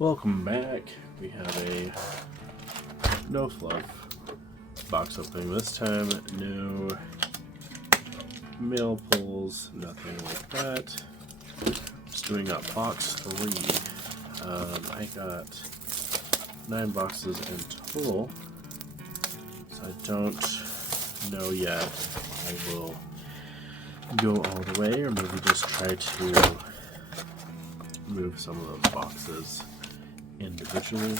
Welcome back. We have a no fluff box opening this time. No mail pulls, nothing like that. Just doing up box 3. I got 9 boxes in total, so I don't know yet if I will go all the way or maybe just try to move some of those boxes individually.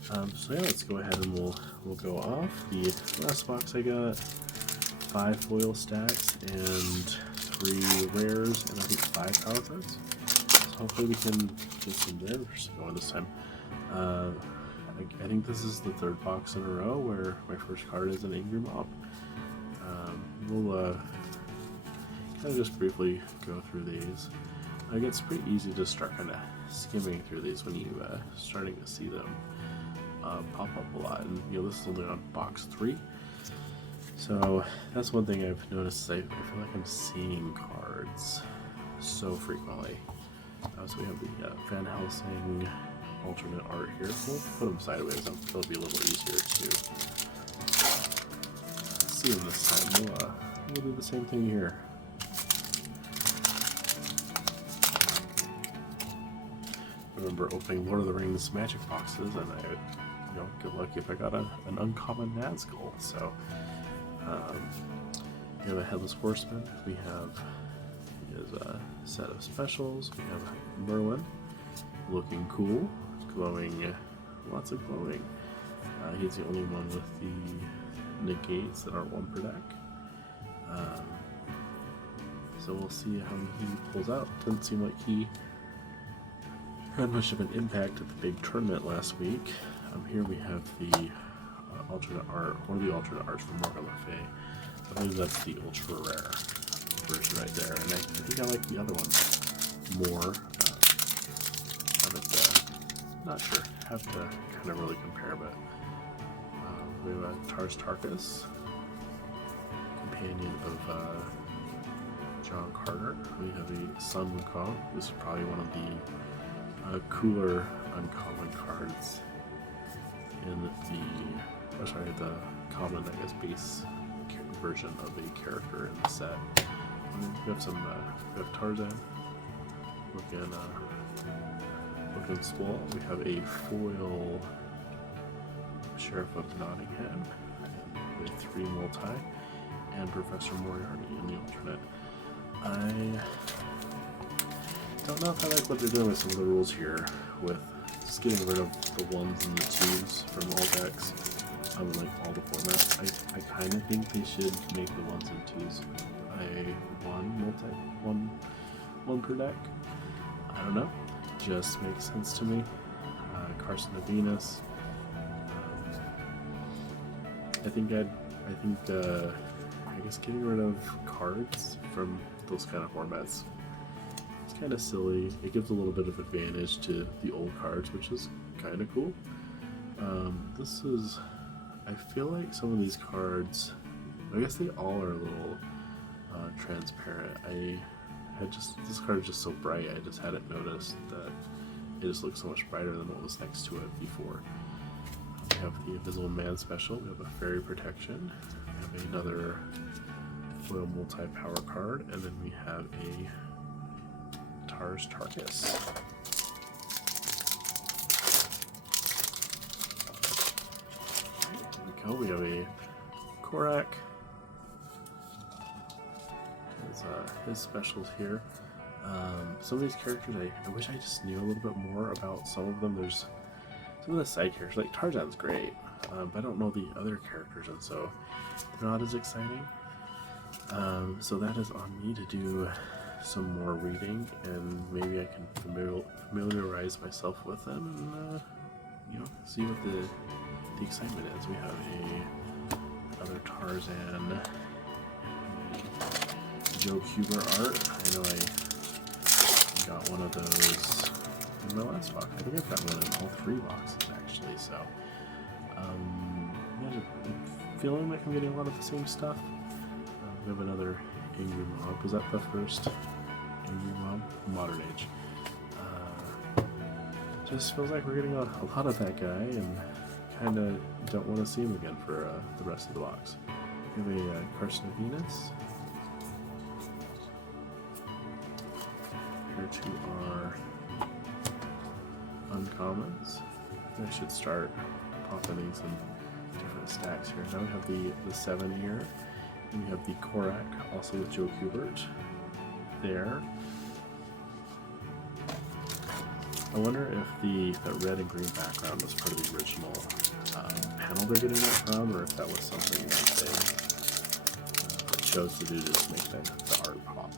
So yeah, let's go ahead and we'll go off. The last box I got 5 foil stacks and 3 rares and I think 5 power cards. So hopefully we can get some damage going this time. I think this is the 3rd box in a row where my first card is an Angry Mob. We'll kind of just briefly go through these. It's pretty easy to start kind of skimming through these when you starting to see them pop up a lot. And this is only on box 3, so that's one thing I've noticed. Is I feel like I'm seeing cards so frequently. So we have the Van Helsing alternate art here. We'll put them sideways. It'll be a little easier to see them this time. We'll do the same thing here. Remember opening Lord of the Rings magic boxes, and I get lucky if I got an uncommon Nazgul. So we have a Headless Horseman. We have a set of specials. We have Merlin, looking cool, glowing, lots of glowing. He's the only one with the negates that aren't 1 per deck. So we'll see how he pulls out. Doesn't seem like he had much of an impact at the big tournament last week. Here we have the alternate art, one of the alternate arts from Morgan Le Fay. I believe that's the ultra rare version right there, and I think I like the other one more. Not sure. Have to kind of really compare, but we have a Tars Tarkus, companion of John Carter. We have a Sun Wukong. This is probably one of the cooler uncommon cards in the common, I guess, base version of a character in the set. We have Tarzan looking swole. We have a foil Sheriff of Nottingham with 3 multi, and Professor Moriarty in the alternate. I don't know if I like what they're doing with some of the rules here, with just getting rid of the 1s and the 2s from all decks, like all the formats. I kind of think they should make the 1s and 2s one per deck. I don't know, just makes sense to me. Carson of Venus. I guess getting rid of cards from those kind of formats, it's kind of silly. It gives a little bit of advantage to the old cards, which is kind of cool. I feel like some of these cards, I guess they all are a little transparent. This card is just so bright, I just hadn't noticed that it just looks so much brighter than what was next to it before. We have the Invisible Man special, we have a Fairy Protection, we have another foil multi-power card, and then we have a Tars Tarkus. Here we go, we have a Korak. His specials here. Some of these characters, I wish I just knew a little bit more about some of them. There's some of the side characters, like Tarzan's great, but I don't know the other characters, and so they're not as exciting. So that is on me to do some more reading, and maybe I can familiarize myself with them and see what the excitement is. We have another Tarzan Joe Huber art. I know I got one of those in my last box. I think I've got one in all 3 boxes actually. So I'm feeling like I'm getting a lot of the same stuff. We have another Angry Mob. Was that the first Angry Mob? Modern Age. Just feels like we're getting a lot of that guy, and kind of don't want to see him again for the rest of the box. We have a Carson of Venus. Here to our uncommons. I should start popping these in different stacks here. Now we have the 7 here, and we have the Korak, also with Joe Kubert there. I wonder if that red and green background was part of the original panel they're getting that from, or if that was something that they chose to do to just make the art pop.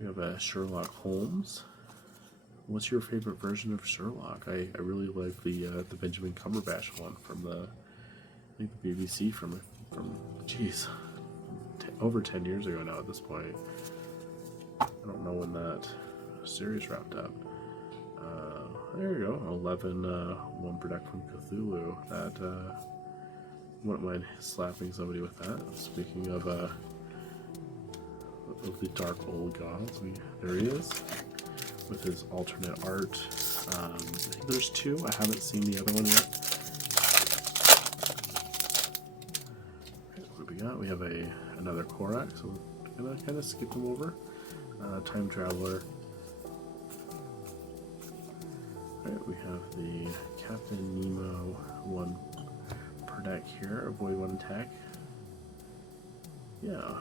We have a Sherlock Holmes. What's your favorite version of Sherlock? I really like the Benjamin Cumberbatch one from I think the BBC from geez, over 10 years ago now at this point. I don't know when that series wrapped up. There you go, 11 one product from Cthulhu. That wouldn't mind slapping somebody with that. Speaking of the dark old gods, there he is with his alternate art. I think there's 2. I haven't seen the other one yet. What do we got? We have another Korak, so we're gonna kind of skip him over. Time Traveler. Alright, we have the Captain Nemo 1 per deck here. Avoid 1 attack. Yeah.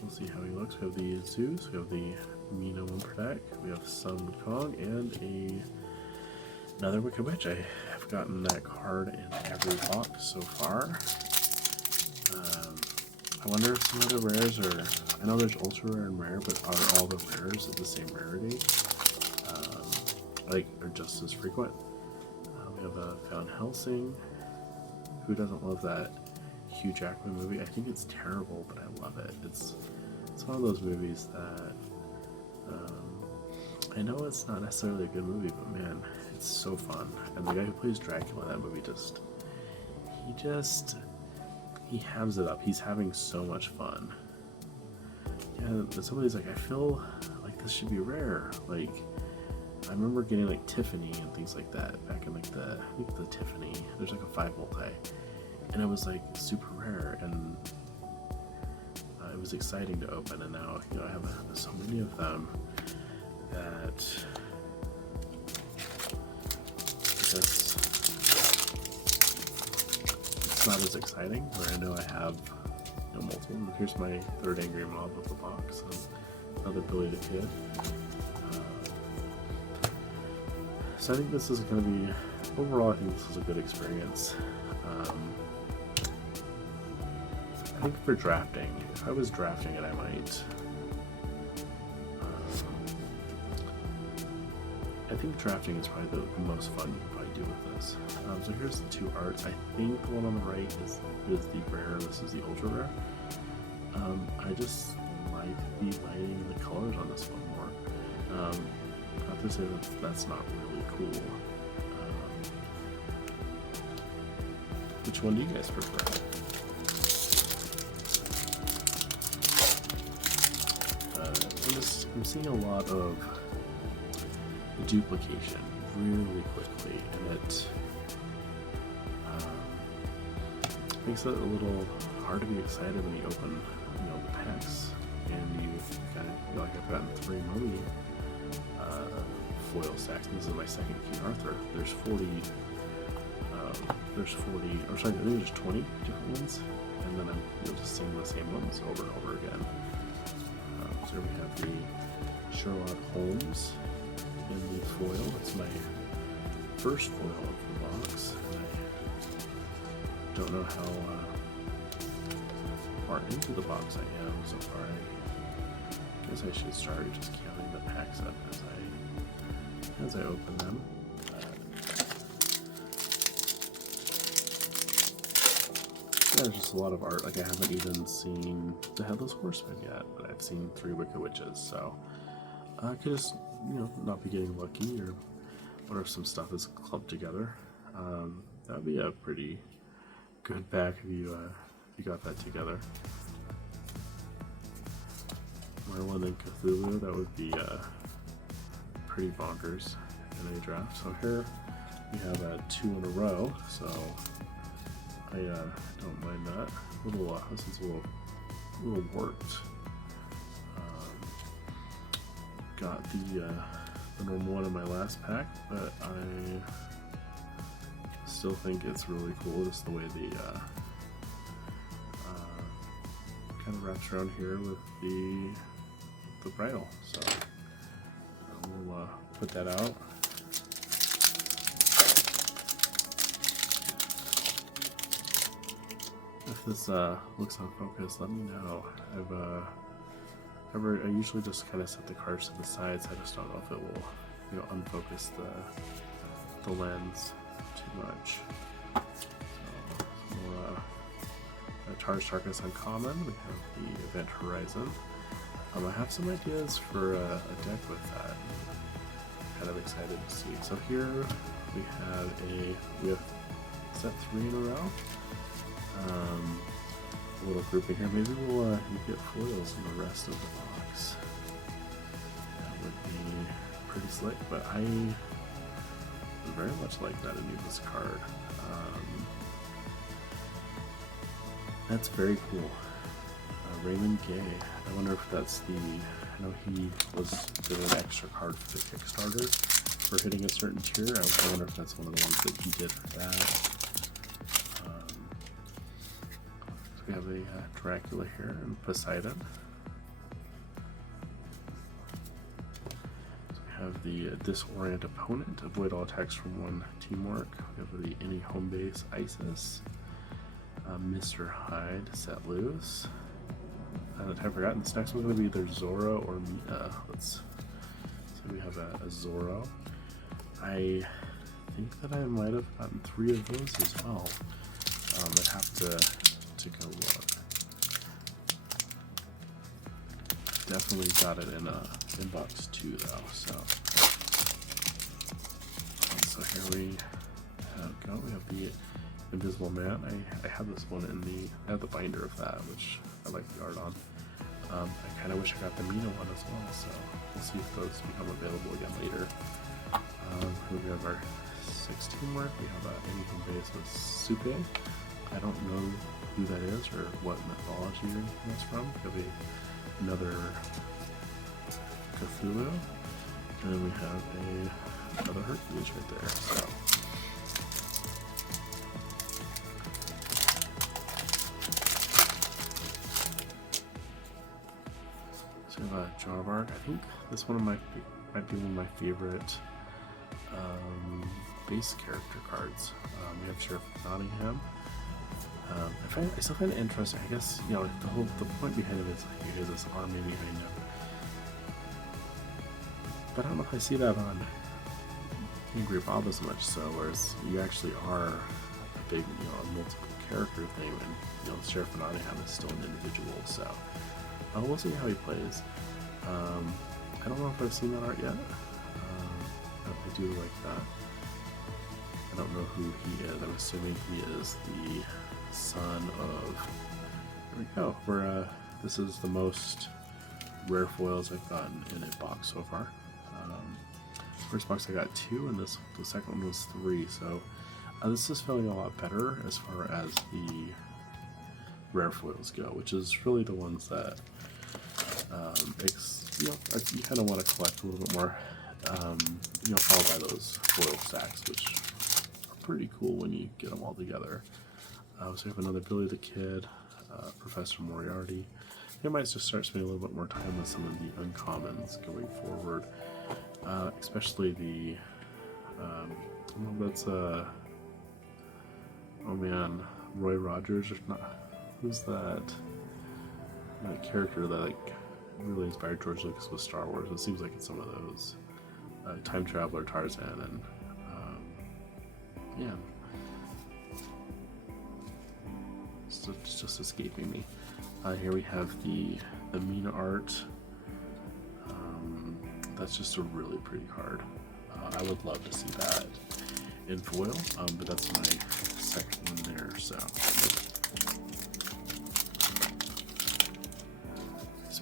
We'll see how he looks. We have the Zeus, we have the Mina 1 per deck, we have Sun Kong, and another Wicked Witch. I have gotten that card in every box so far. I wonder if some other rares are... I know there's ultra rare and rare, but are all the rares of the same rarity? Are just as frequent. We have Van Helsing. Who doesn't love that Hugh Jackman movie? I think it's terrible, but I love it. It's one of those movies that I know it's not necessarily a good movie, but man, it's so fun. And the guy who plays Dracula in that movie he hams it up. He's having so much fun. Yeah, somebody's like, I feel like this should be rare. Like, I remember getting like Tiffany and things like that back in like the Tiffany. There's like a 5 multi, and it was like super rare, and it was exciting to open. And now I have so many of them that it's not as exciting. Where I know I have multiple. Here's my 3rd Angry Mob of the box. Another Billy the Kid. So I think this is going to be, overall I think this is a good experience. I think for drafting, if I was drafting it, I might, I think drafting is probably the most fun you can probably do with this. So here's the 2 arts. I think the one on the right is the rare, this is the ultra rare. I just like the lighting and the colors on this one more. Not to say that's not really cool. Which one do you guys prefer? I'm seeing a lot of duplication really quickly, and it makes it a little hard to be excited when you open, the packs, and you kind of, like I've gotten 3 Mummy foil stacks, and this is my 2nd King Arthur. There's 40, or sorry, I think there's 20 different ones, and then I'm just seeing the same ones over and over again. So we have the Sherlock Holmes in the foil. It's my first foil of the box. I don't know how far into the box I am so far. I guess I should start just counting the packs up as I open them. There's just a lot of art. Like, I haven't even seen the Headless Horseman yet, but I've seen 3 Wicked Witches, so I could just, not be getting lucky, or what if some stuff is clumped together. That would be a pretty good pack if you got that together. Merlin and Cthulhu, that would be pretty bonkers in a draft. So here we have 2 in a row, so I don't mind that. This is a little warped. Got the normal one in my last pack, but I still think it's really cool just the way the kind of wraps around here with the bridle. So we'll put that out. If this looks unfocused, let me know. I usually just kind of set the cards to the sides. I just don't know if it will, unfocus the lens too much. So we'll Charged Darkness Uncommon. We have the Event Horizon. I have some ideas for a deck with that. I'm kind of excited to see. So here we have set 3 in a row. A little grouping here. Maybe we'll get foils in the rest of the box. That would be pretty slick, but I very much like that Anubis card. That's very cool. Raymond Gay. I wonder if that's I know he was given an extra card for the Kickstarter for hitting a certain tier. I wonder if that's one of the ones that he did for that. We have a Dracula here and Poseidon. So we have the Disorient Opponent, avoid all attacks from 1 teamwork. We have the Any Home Base Isis, Mr. Hyde, Set Loose. And I've forgotten, this next one's going to be either Zorro or Mina. So we have a Zorro. I think that I might have gotten 3 of those as well. I'd have to go look. Definitely got it in box 2 though. So here we go. We have the Invisible Man. I have this one I have the binder of that, which I like the art on. I kind of wish I got the Mina one as well. So we'll see if those become available again later. Here we have our 6 teamwork. We have Any Home Base with Supe. I don't know who that is or what mythology that's from. Could be another Cthulhu, and then we have another Hercules right there. So we have Joan of Arc. I think this one might be one of my favorite base character cards. We have Sheriff of Nottingham. I still find it interesting. I guess the point behind it is like he has this army behind him, but I don't know if I see that on Angry Bob as much. So whereas you actually are a big multiple character thing, and Sheriff of Nottingham is still an individual. So we'll see how he plays. I don't know if I've seen that art yet. I do like that. I don't know who he is. I'm assuming he is the son of. There we go. This is the most rare foils I've gotten in a box so far. First box I got 2, and the second one was 3. So this is feeling a lot better as far as the rare foils go, which is really the ones that you kind of want to collect a little bit more. Followed by those foil stacks, which are pretty cool when you get them all together. So we have another Billy the Kid, Professor Moriarty. They might just start spending a little bit more time with some of the uncommons going forward, especially the Roy Rogers. Who's that character that really inspired George Lucas with Star Wars? It seems like it's some of those. Time Traveler, Tarzan, and it's just escaping me. Here we have the Mina art. That's just a really pretty card. I would love to see that in foil, but that's my second one there. So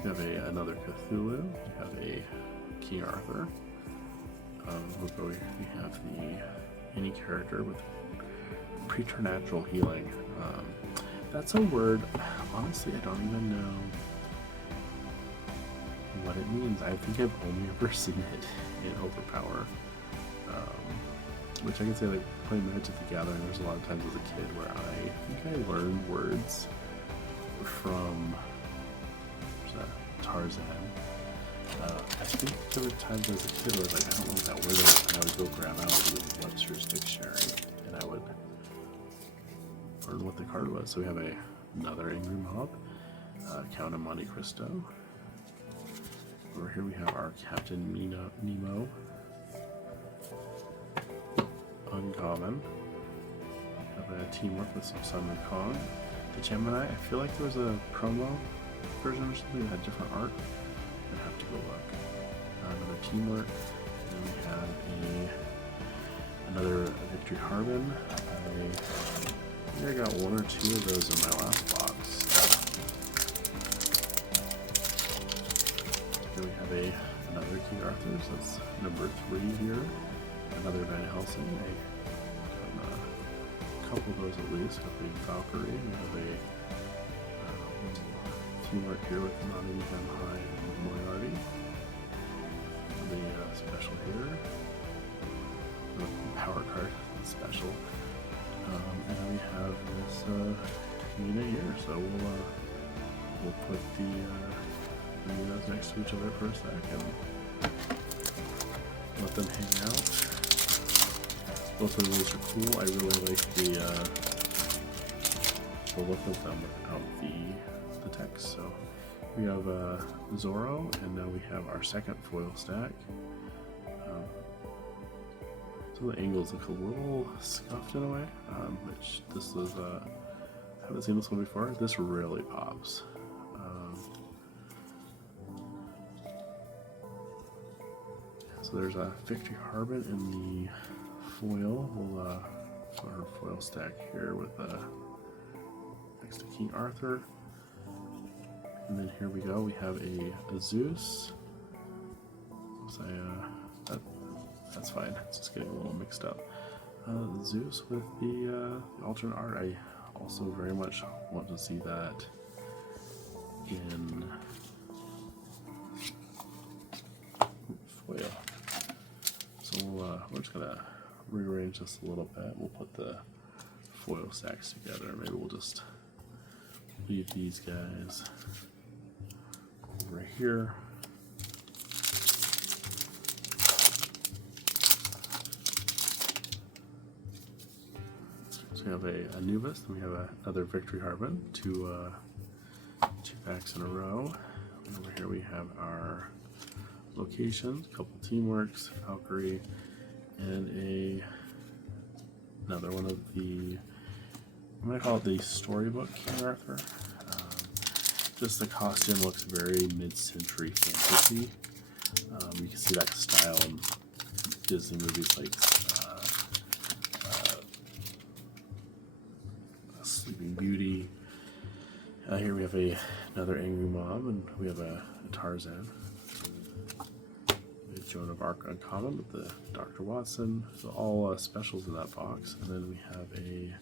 we have another Cthulhu. We have a King Arthur. We have any character with preternatural healing. That's a word, honestly, I don't even know what it means. I think I've only ever seen it in Overpower. Which I can say, like, playing Knights of the Gathering, there's a lot of times as a kid where I think I learned words from Tarzan. I think there were times as a kid where I was like, I don't know what that word is, and I would go grab out the Webster's Dictionary, and I would learn what the card was. So we have another Angry Mob, Count of Monte Cristo. Over here we have our Captain Nemo, uncommon. We have a teamwork with some Sun Kong. The Gemini, I feel like there was a promo version or something that had different art. I'd have to go look. Another teamwork, and then we have another Victory Harbin. I think I got one or two of those in my last box. Then we have another King Arthur's, that's number 3 here. Another Van Helsing. I got a couple of those at least. Got the Valkyrie. We have a teamwork here with Nottingham High and Moriarty. The special here. The power card special. And then we have this Mina here. So we'll put the Minas next to each other for a sec and let them hang out. Both of those are cool. I really like the look of them without the text. So we have Zorro, and now we have our second foil stack. So the angles look a little scuffed in a way, which this was, I haven't seen this one before. This really pops. So there's a Victory Harbin in the foil. We'll put our foil stack here with next to King Arthur. And then here we go, we have a Zeus. Oops, that's fine, it's just getting a little mixed up. Zeus with the alternate art. I also very much want to see that in foil. So we're just gonna rearrange this a little bit. We'll put the foil stacks together. Maybe we'll just leave these guys over here. So we have a Anubis, and we have another Victory Harbin, two packs in a row. And over here we have our locations, a couple teamworks, Valkyrie, and another one of the, I'm going to call it the storybook King Arthur. Just the costume looks very mid-century fantasy. You can see that style in Disney movies like Sleeping Beauty. Here we have another Angry Mob, and we have a Tarzan. We have Joan of Arc uncommon with the Dr. Watson. So all specials in that box. And then we have a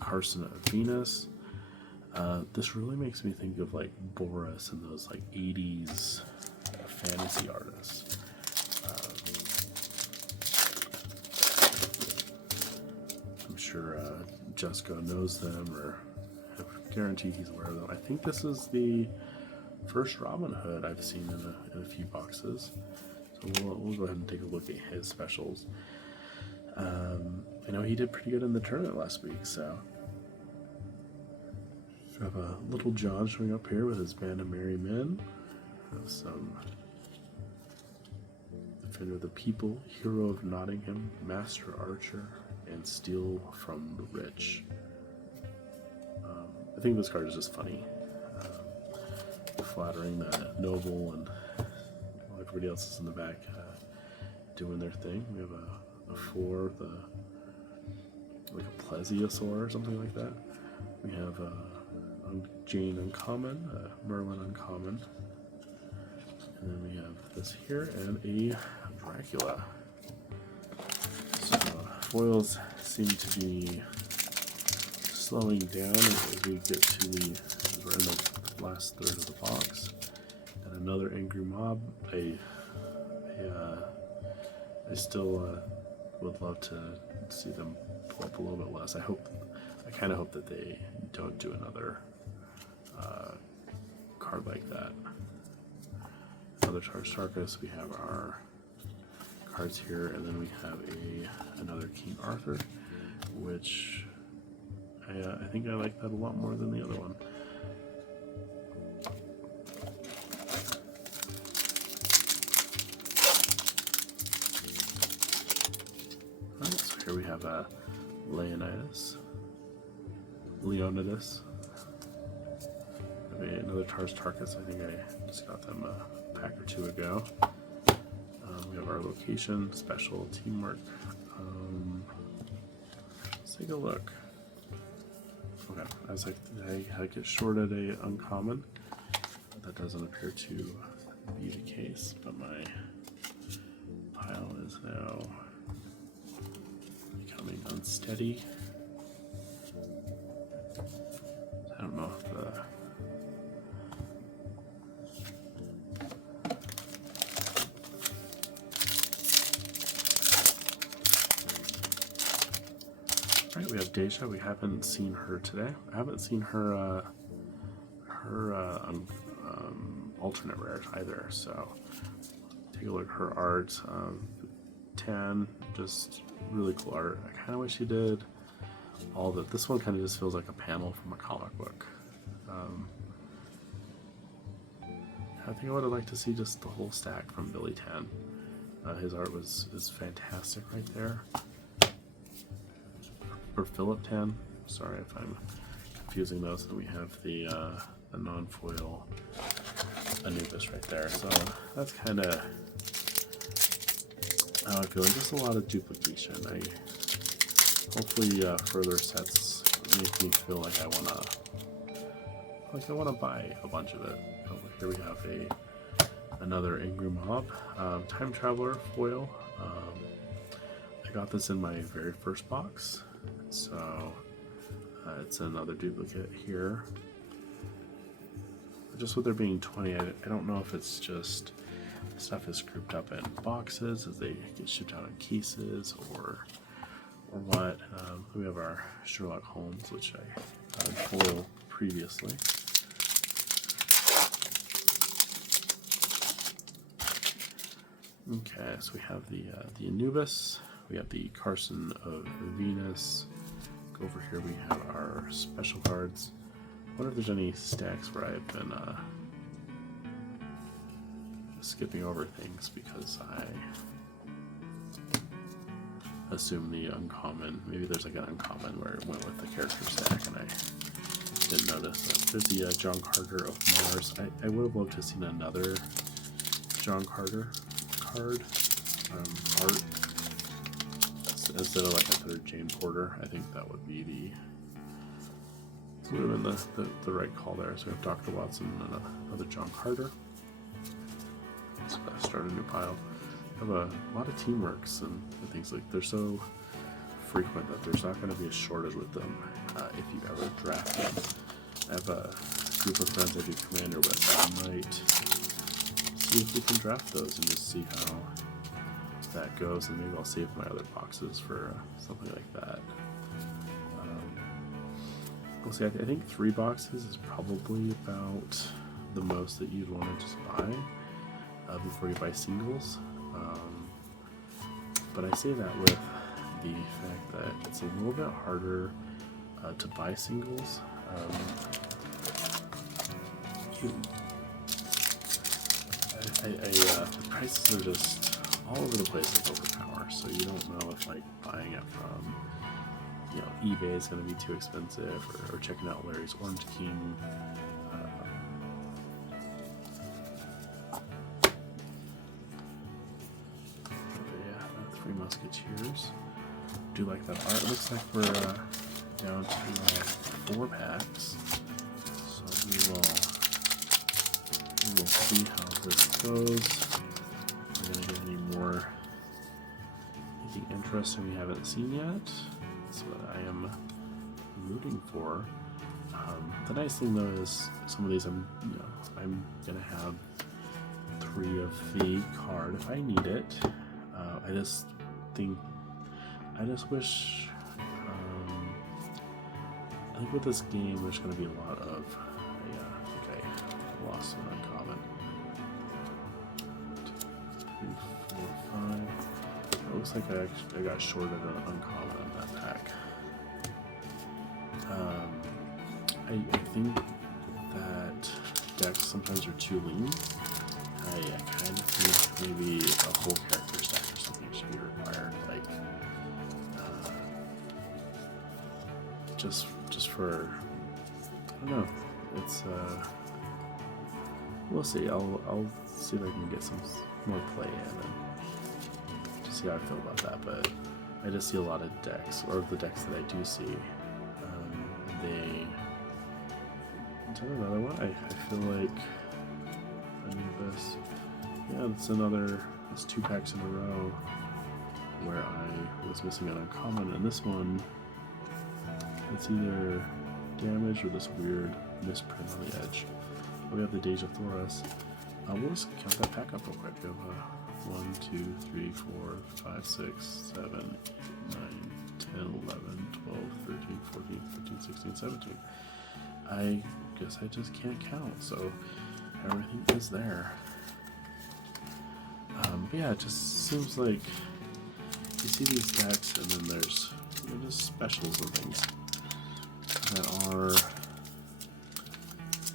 Carson of Venus. This really makes me think of like Burroughs and those like 80s fantasy artists. I'm sure Jessica knows them, or I guarantee he's aware of them. I think this is the first Robin Hood I've seen in a few boxes. So we'll go ahead and take a look at his specials. I know he did pretty good in the tournament last week, so. We have a Little John showing up here with his band of merry men. We have some Defender of the People, Hero of Nottingham, Master Archer, and Steal from the Rich. I think this card is just funny. Flattering the noble, and everybody else is in the back doing their thing. We have a 4, like a plesiosaur or something like that. We have Jane uncommon, Merlin uncommon, and then we have this here and a Dracula. foils seem to be slowing down as we get to as we're in the last third of the box. And another angry mob. I still would love to see them pull up a little bit less. I kind of hope that they don't do another card like that. Another Tarkus. We have our cards here, and then we have another King Arthur, which I think I like that a lot more than the other one. Alright, so here we have Leonidas. Another Tarkus. I think I just got them a pack or two ago. We have our location, special, teamwork. Let's take a look. Okay, as I get shorted a uncommon. That doesn't appear to be the case, but my pile is now becoming unsteady. I don't know if Alright, we have Deja. We haven't seen her today. I haven't seen her alternate rares either, so take a look at her art. Tan, just really cool art. I kind of wish she did all that. This one kind of just feels like a panel from a comic book. I think I would have liked to see just the whole stack from Billy Tan. His art is fantastic right there. Or Philip Tan. Sorry if I'm confusing those. And we have the non-foil Anubis right there. So that's kind of how I feel. Just a lot of duplication. Hopefully further sets make me feel like I wanna buy a bunch of it. Oh, here we have another angry mob, time traveler foil. I got this in my very first box, so it's another duplicate here. Just with there being 20, I don't know if it's just stuff is grouped up in boxes as they get shipped out in cases or what. We have our Sherlock Holmes, which I had foil previously. Okay, so we have the Anubis, we have the Carson of Venus. Go over here, we have our special cards. I wonder if there's any stacks where I've been skipping over things because I assume the uncommon. Maybe there's like an uncommon where it went with the character stack and I didn't notice it. There's the John Carter of Mars. I would have loved to have seen another John Carter card art instead of like a third James Porter. I think that would be would have been the right call there. So we have Dr. Watson and another John Carter. Let's start a new pile. We have a lot of teamworks and things like they're so frequent that there's not going to be a shortage with them if you ever draft them. I have a group of friends I do Commander with, so I might see if we can draft those and just see how that goes, and maybe I'll save my other boxes for something like that. We'll see. I think 3 boxes is probably about the most that you'd want to just buy before you buy singles. But I say that with the fact that it's a little bit harder to buy singles. The prices are just all over the place with Overpower, so you don't know if like buying it from eBay is going to be too expensive, or checking out Larry's Orange King. Yeah, 3 Musketeers. Do like that art. It looks like we're down to 4 packs, so we will see how this goes. We're going to get any more anything interesting we haven't seen yet. That's what I am rooting for. The nice thing though is some of these I'm gonna have 3 of the card if I need it. I just wish. I think with this game there's going to be a lot of. I think I lost an uncommon. 2, 3, 4, 5. It looks like I got shorted an uncommon in that pack. I think that decks sometimes are too lean. I kind of think maybe a whole character stack or something should be required, like just for, I don't know. It's we'll see. I'll see if I can get some more play in and just see how I feel about that. But I just see a lot of decks, or the decks that I do see, they. Is there another one? I feel like I need this. Yeah, it's 2 packs in a row where I was missing an uncommon, and this one, it's either damage or this weird misprint on the edge. Oh, we have the Deja Thoris. We'll just count that pack up real quick. We have 1, 2, 3, 4, 5, 6, 7, 8, 9, 10, 11, 12, 13, 14, 15, 16, 17. I guess I just can't count, so everything is there. But yeah, it just seems like you see these decks and then there's just specials and things that are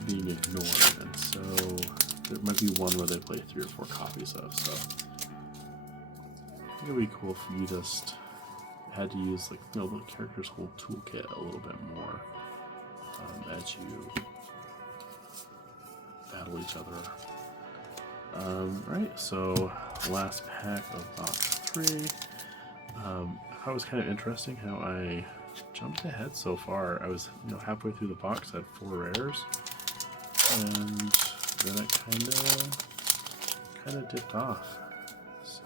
being ignored, and so there might be one where they play 3 or 4 copies of, so I think it'd be cool if you just had to use the character's whole toolkit a little bit more as you battle each other. Right, so last pack of box 3. I thought it was kind of interesting how I jumped ahead so far. I was halfway through the box, I had 4 rares, and then it kind of dipped off. So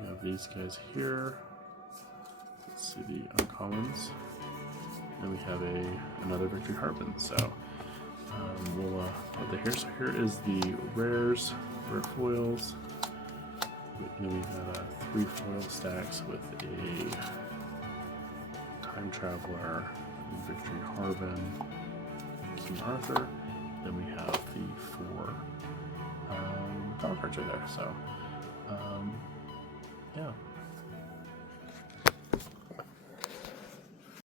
we have these guys here. Let's see the uncommons. And we have another Victory Harbin. So we'll put the here. So here is the rare foils. Then we had 3 foil stacks with a Time Traveler, Victory Harbin, King Arthur. Then we have the 4 power cards right there. So yeah.